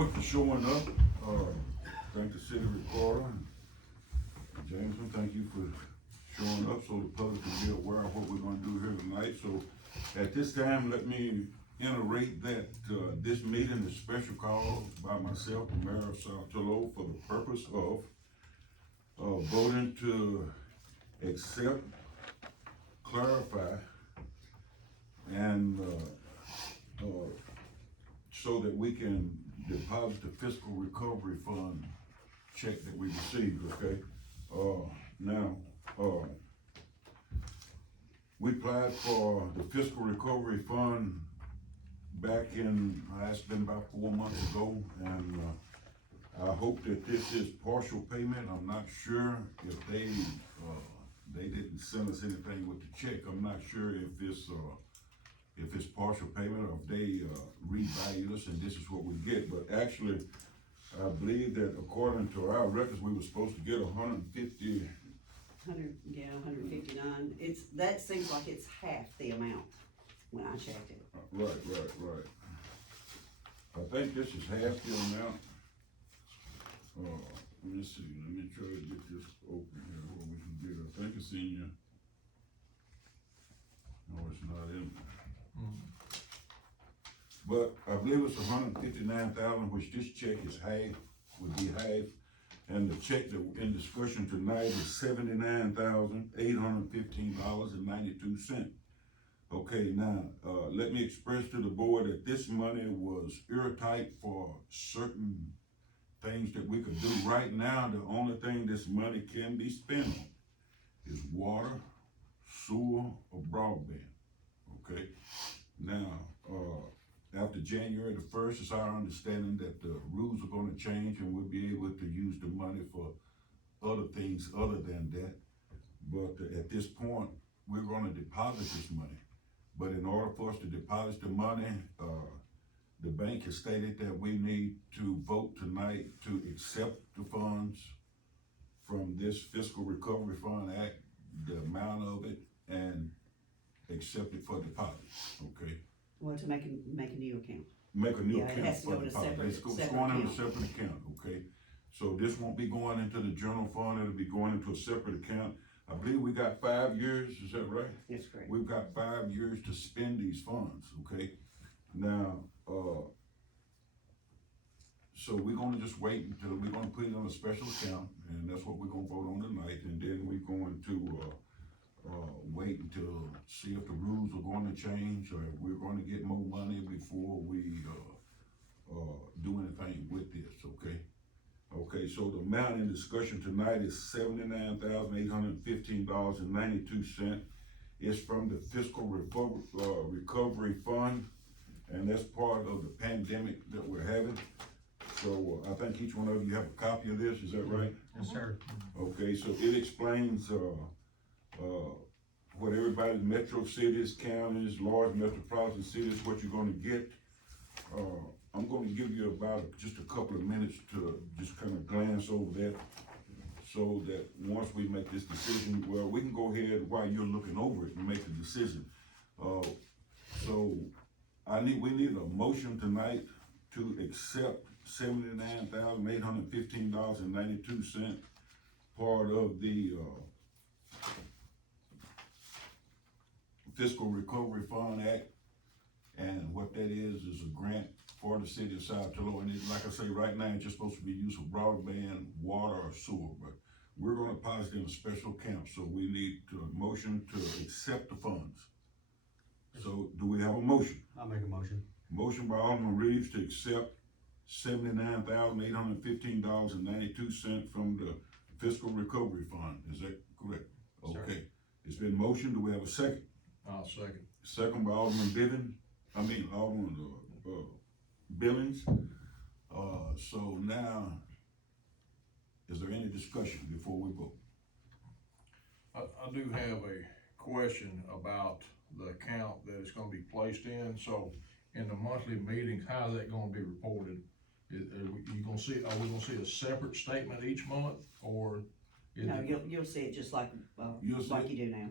board for showing up. Thank the city recorder. Jameson, thank you for showing up so the public can be aware of what we're gonna do here tonight. So at this time, let me iterate that, this meeting is special call by myself, the mayor of South Tullow, for the purpose of voting to accept, clarify, and, so that we can deposit the fiscal recovery fund check that we received, okay? Now, we applied for the fiscal recovery fund back in, it's been about 4 months ago, and, I hope that this is partial payment. I'm not sure if they didn't send us anything with the check. I'm not sure if it's partial payment or if they, revalued us and this is what we get, but actually, I believe that according to our records, we were supposed to get 150. 159. That seems like it's half the amount when I checked it. Right. I think this is half the amount. Let me see, let me try to get this open here where we can get it. I think it's in your, no, it's not in there. But I believe it's 159,000, which this check is half, would be half. And the check that in discussion tonight is $79,815.92. Okay, now, let me express to the board that this money was airtight for certain things that we could do. Right now, the only thing this money can be spent on is water, sewer, or broadband, okay? Now, after January the 1st, it's our understanding that the rules are gonna change and we'll be able to use the money for other things other than that. But at this point, we're gonna deposit this money. But in order for us to deposit the money, the bank has stated that we need to vote tonight to accept the funds from this Fiscal Recovery Fund Act, the amount of it, and accept it for deposit, okay? Well, to make a new account. Make a new Yeah, it account has to for go to deposit. separate- It's going in a account. separate account, okay? So this won't be going into the general fund, it'll be going into a separate account. I believe we got 5 years, is that right? That's correct. We've got 5 years to spend these funds, okay? Now, so we're gonna just wait until, we're gonna put it on a special account, and that's what we're gonna vote on tonight, and then we're going to, wait until, see if the rules are gonna change, or if we're gonna get more money before we, do anything with this, okay? Okay, so the amount in discussion tonight is $79,815.92. It's from the Fiscal Recovery Fund, and that's part of the pandemic that we're having. So I think each one of you have a copy of this, is that right? Yes, sir. Okay, so it explains, what everybody's metro cities, counties, large metropolitan cities, what you're gonna get. I'm gonna give you about just a couple of minutes to just kind of glance over that, so that once we make this decision, well, we can go ahead while you're looking over it and make a decision. So we need a motion tonight to accept $79,815.92, part of the, Fiscal Recovery Fund Act. And what that is a grant for the city of South Tullow. And like I say, right now, it's just supposed to be used for broadband, water, or sewer, but we're gonna deposit in a special account, so we need a motion to accept the funds. So do we have a motion? I'll make a motion. Motion by Alderman Reeves to accept $79,815.92 from the Fiscal Recovery Fund. Is that correct? Sir. Okay. It's been motioned. Do we have a second? I'll second. Second by Alderman Alderman Billings. So now, is there any discussion before we vote? I do have a question about the account that it's gonna be placed in, so in the monthly meetings, how is that gonna be reported? Are we gonna see a separate statement each month, or? No, you'll see it just like You'll see like it? you do now.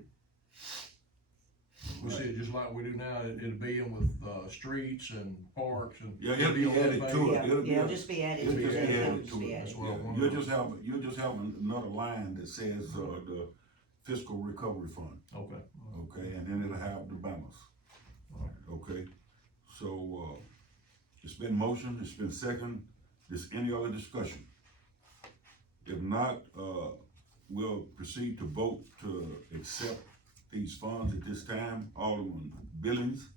We see it just like we do now, it'll be in with, streets and parks and. Yeah, it'll be on that added page. to it. Yeah, It'll be yeah, a- just be added It'll to just it. be It'll added just to be it. added. That's what I Yeah, wanted. you'll just have another line that says, the fiscal recovery fund, Okay. okay, and then it'll have the balance. Okay, so, it's been motion, it's been second, is any other discussion? If not, we'll proceed to vote to accept these funds at this time. Alderman Billings,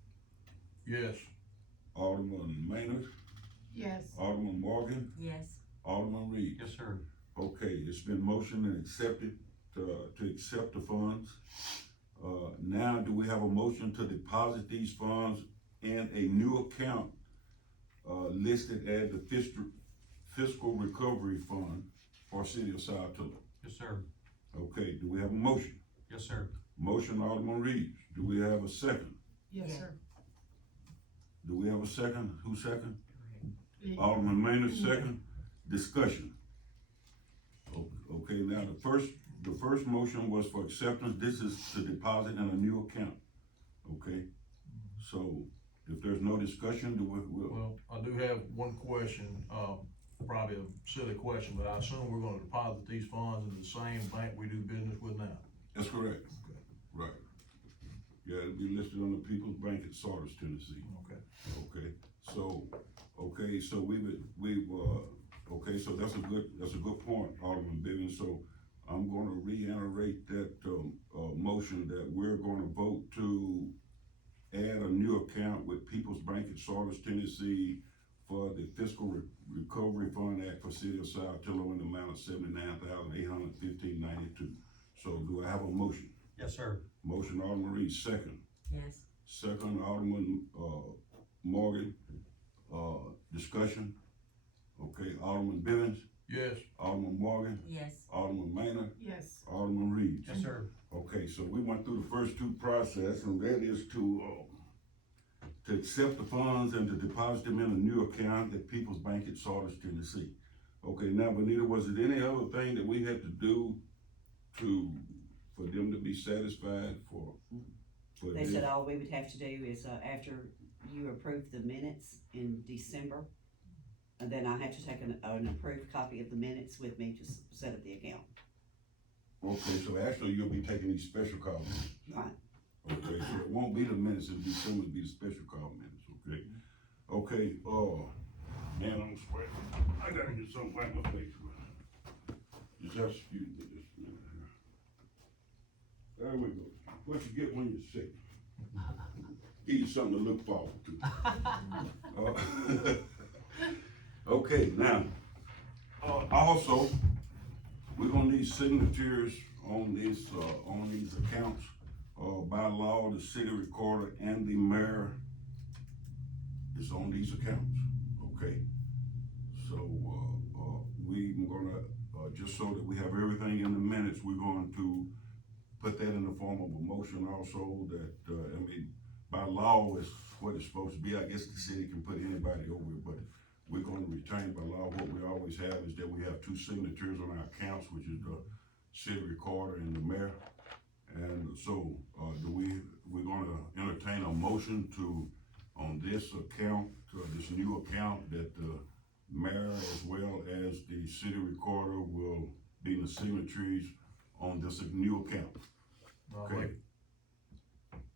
Yes, Alderman Maynard, Yes. Alderman Morgan, Yes. Alderman Reed. Yes, sir. Okay, it's been motioned and accepted to accept the funds. Now, do we have a motion to deposit these funds in a new account, listed as the fiscal recovery fund for City of Saratoga? Yes, sir. Okay, do we have a motion? Yes, sir. Motion, Alderman Reed. Do we have a second? Yes, Yeah. sir. Do we have a second? Who second? Yeah. Alderman Maynard, second. Discussion. Okay, now the first motion was for acceptance. This is to deposit in a new account. Okay? So if there's no discussion, we'll, well, I do have one question, probably a silly question, but I assume we're gonna deposit these funds in the same bank we do business with now. that's correct. Okay. Right. Yeah, it'll be listed on the People's Bank at Sardis, Tennessee. Okay. Okay, so okay, so that's a good point, Alderman Bivens. So I'm gonna reiterate that, motion that we're gonna vote to add a new account with People's Bank at Sardis, Tennessee for the Fiscal Recovery Fund Act for City of Saltillo in the amount of $79,815.92. So do I have a motion? Yes, sir. Motion, Alderman Reed, second. Yes. Second, Alderman, Morgan, discussion. Okay, Alderman Bivens, Yes, Alderman Morgan, Yes. Alderman Maynard, Yes. Alderman Reed. Yes, sir. Okay, so we went through the first two process, and that is to accept the funds and to deposit them in a new account at People's Bank at Sardis, Tennessee. Okay, now, Benita, was it any other thing that we had to do for them to be satisfied for They this? said all we would have to do is, after you approve the minutes in December, and then I have to take an approved copy of the minutes with me to set up the account. Okay, so actually you'll be taking these special call minutes. Right. Okay, so it won't be the minutes, it'll be some of these special call minutes, okay? Okay, man, I'm sweating. I gotta get something right in my face. Just excuse me this minute here. There we go. What you get when you're sick? Give you something to look forward to. Okay, now, also, we're gonna need signatures on these accounts. By law, the city recorder and the mayor is on these accounts, okay? So, we're gonna, just so that we have everything in the minutes, we're going to put that in the form of a motion also that, by law is what it's supposed to be. I guess the city can put anybody over it, but we're gonna retain by law, what we always have is that we have two signatures on our accounts, which is the city recorder and the mayor. And so, we're gonna entertain a motion on this account, this new account, that the mayor as well as the city recorder will be the signatories on this new account. I'll Okay. make,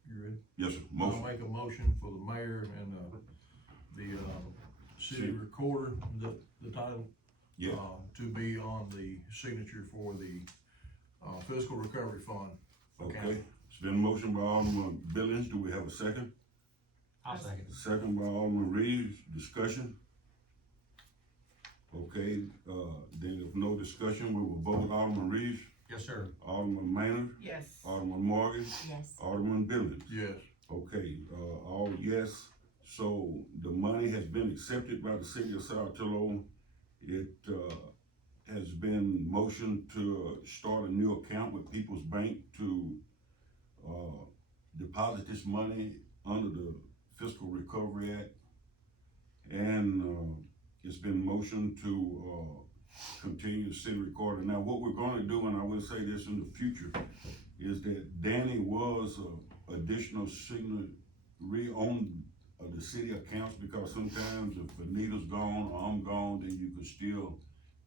you ready? Yes, sir, I'll motion. make a motion for the mayor and, the city recorder, the title. Yeah, To be on the signature for the, fiscal recovery fund account. okay. It's been motioned by Alderman Billings. Do we have a second? I'll second. Second by Alderman Reeves. Discussion? Okay, then if no discussion, we will vote. Alderman Reeves, Yes, sir. Alderman Maynard, Yes. Alderman Morgan, Yes. Alderman Billings. Yes, Okay, all yes. So the money has been accepted by the city of Saltillo. It, has been motioned to start a new account with People's Bank to, deposit this money under the Fiscal Recovery Act. And, it's been motioned to, continue the city recorder. Now, what we're gonna do, and I will say this in the future, is that Danny was additional signatory on the city accounts, because sometimes if Anita's gone or I'm gone, then you could still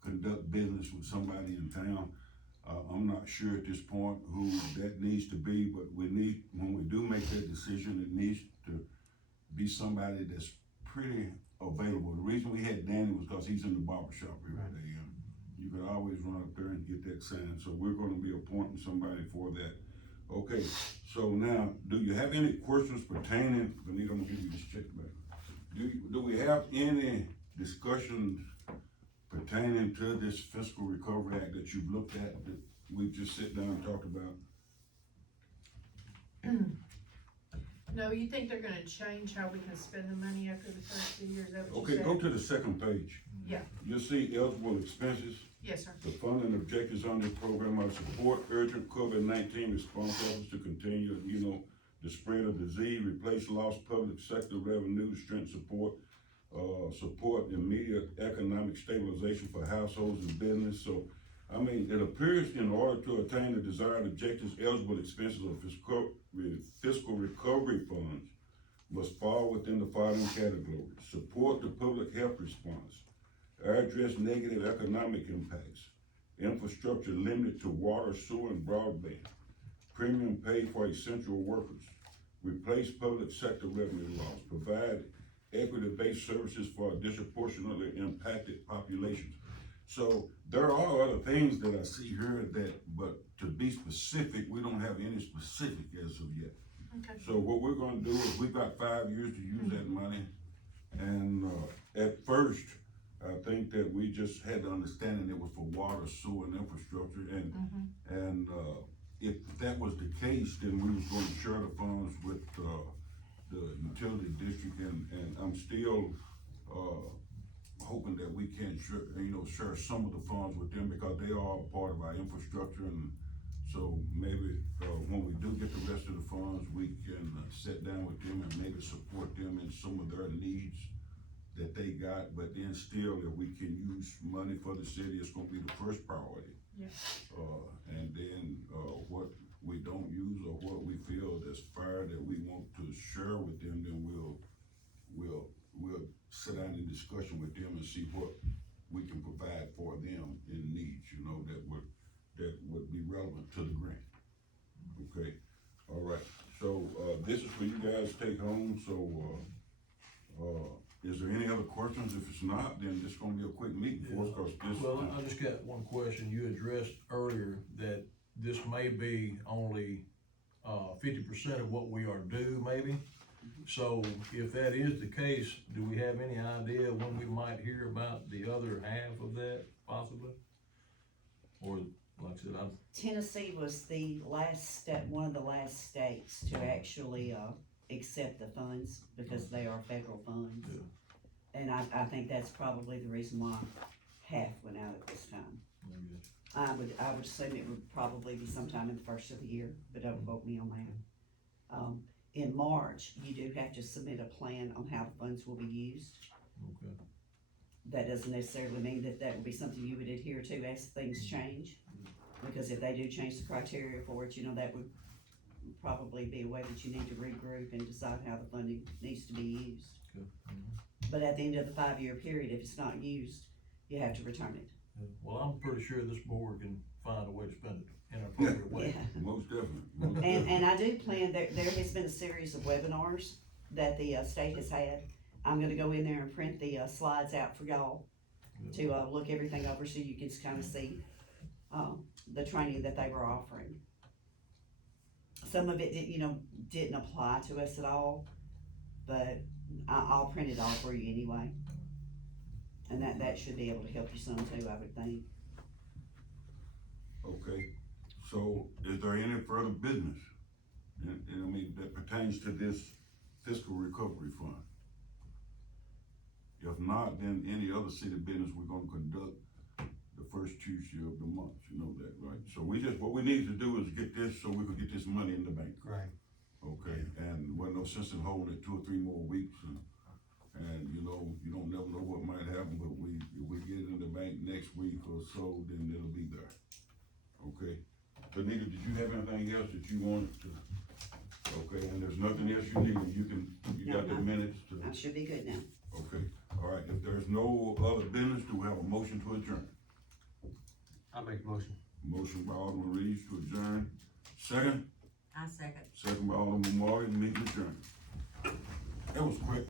conduct business with somebody in town. I'm not sure at this point who that needs to be, but when we do make that decision, it needs to be somebody that's pretty available. The reason we had Danny was because he's in the barber shop every day, and you could always run up there and get that signed, so we're gonna be appointing somebody for that. Okay, so now, do you have any questions pertaining, Benita, I'm gonna give you this check back. Do we have any discussions pertaining to this fiscal recovery act that you've looked at, that we just sit down and talked about? No, you think they're gonna change how we can spend the money after the first 2 years, is that what you Okay, said? go to the second page. Yeah. You'll see eligible expenses. Yes, sir. The funding objectives on this program are support urgent COVID-19 response efforts to continue, the spread of disease, replace lost public sector revenue, strengthen support immediate economic stabilization for households and business. So, it appears in order to attain the desired objectives, eligible expenses of fiscal recovery funds must fall within the following categories: support the public health response, address negative economic impacts, infrastructure limited to water, sewer, and broadband, premium pay for essential workers, replace public sector revenue loss, provide equity-based services for disproportionately impacted populations. So there are other things that I see here but to be specific, we don't have any specific as of yet. Okay. So what we're gonna do is we've got 5 years to use that money. And, at first, I think that we just had the understanding it was for water, sewer, and infrastructure, and if that was the case, then we was gonna share the funds with, the utility district, and I'm still, hoping that we can share some of the funds with them, because they are part of our infrastructure, and so maybe, when we do get the rest of the funds, we can sit down with them and maybe support them in some of their needs that they got, but then still, if we can use money for the city, it's gonna be the first priority. Yeah. And then, what we don't use or what we feel that's fair that we want to share with them, then we'll sit down in discussion with them and see what we can provide for them in needs, that would be relevant to the grant. Okay, all right, so, this is for you guys to take home, so, is there any other questions? If it's not, then it's gonna be a quick meeting for us, cause this. Well, I just got one question. You addressed earlier that this may be only 50% of what we are due, maybe. So if that is the case, do we have any idea when we might hear about the other half of that, possibly? Or, like I said, Tennessee was the last step, one of the last states to actually, accept the funds, because they are federal funds. Yeah. And I think that's probably the reason why half went out at this time. I would assume it would probably be sometime in the first of the year, but don't quote me on that. In March, you do have to submit a plan on how the funds will be used. Okay. That doesn't necessarily mean that that would be something you would adhere to as things change. Because if they do change the criteria for it, that would probably be a way that you need to regroup and decide how the funding needs to be used. Okay. But at the end of the 5-year period, if it's not used, you have to return it. Yeah. Well, I'm pretty sure this board can find a way to spend it in an appropriate way. Yeah. Most definitely. And I do plan, there has been a series of webinars that the state has had. I'm gonna go in there and print the slides out for y'all to look everything over, so you can kind of see the training that they were offering. Some of it didn't apply to us at all, but I'll print it all for you anyway. And that should be able to help you some too, I would think. Okay, so is there any further business, that pertains to this fiscal recovery fund? If not, then any other city business we're gonna conduct the first Tuesday of the month, you know that, right? So what we need to do is get this, so we can get this money in the bank. Right. Okay, and well, no sense in holding it 2 or 3 more weeks, and you don't never know what might happen, but if we get it in the bank next week or so, then it'll be there. Okay, Benita, did you have anything else that you wanted to Okay, and there's nothing else you need, you got the No, minutes to, I should be good now. okay, all right, if there's no other business, do we have a motion to adjourn? I make a motion. Motion by Alderman Reeves to adjourn, second? I second. Second by Alderman Morgan, meeting adjourned. That was quick.